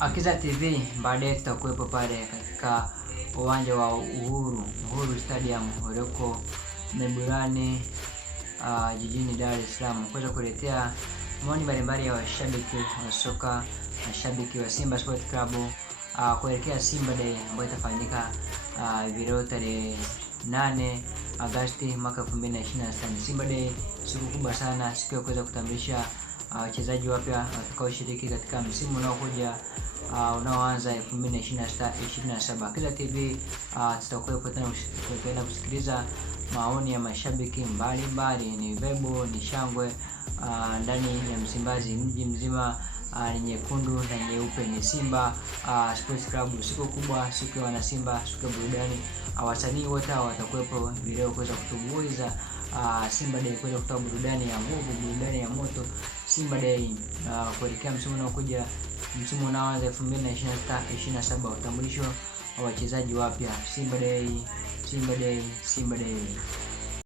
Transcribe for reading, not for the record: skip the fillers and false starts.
Akiza TV baadaye tutakuwepo pale katika uwanja wa Uhuru Stadium ulioko Meburani jijini Dar es Salaam kuweza kuletea maoni mbalimbali ya washabiki wa soka, mashabiki wa Simba Sport Club kuelekea Simba Day ambayo itafanyika leo tarehe 8 Agosti mwaka 2026. Simba Day siku kubwa sana, siku ya kuweza kutambulisha wachezaji wapya watakaoshiriki katika msimu unaokuja unaoanza 2026-27. Akiza TV tutakuwepo tena kusikiliza maoni ya mashabiki mbalimbali. Ni vebo, ni shangwe ndani ya Msimbazi mji mzima, ni nyekundu na nyeupe. Ni Simba Sports Club, siku kubwa, siku ya wana Simba, siku ya burudani. Wasanii wote watakuwepo video kuweza kutumbuiza Simba Day, kuweza kutoa burudani ya nguvu, burudani ya moto. Simba Day kuelekea msimu unaokuja, msimu unaoanza 2026-27, utambulisho wa wachezaji wapya. Simba Day, Simba Day, Simba Day.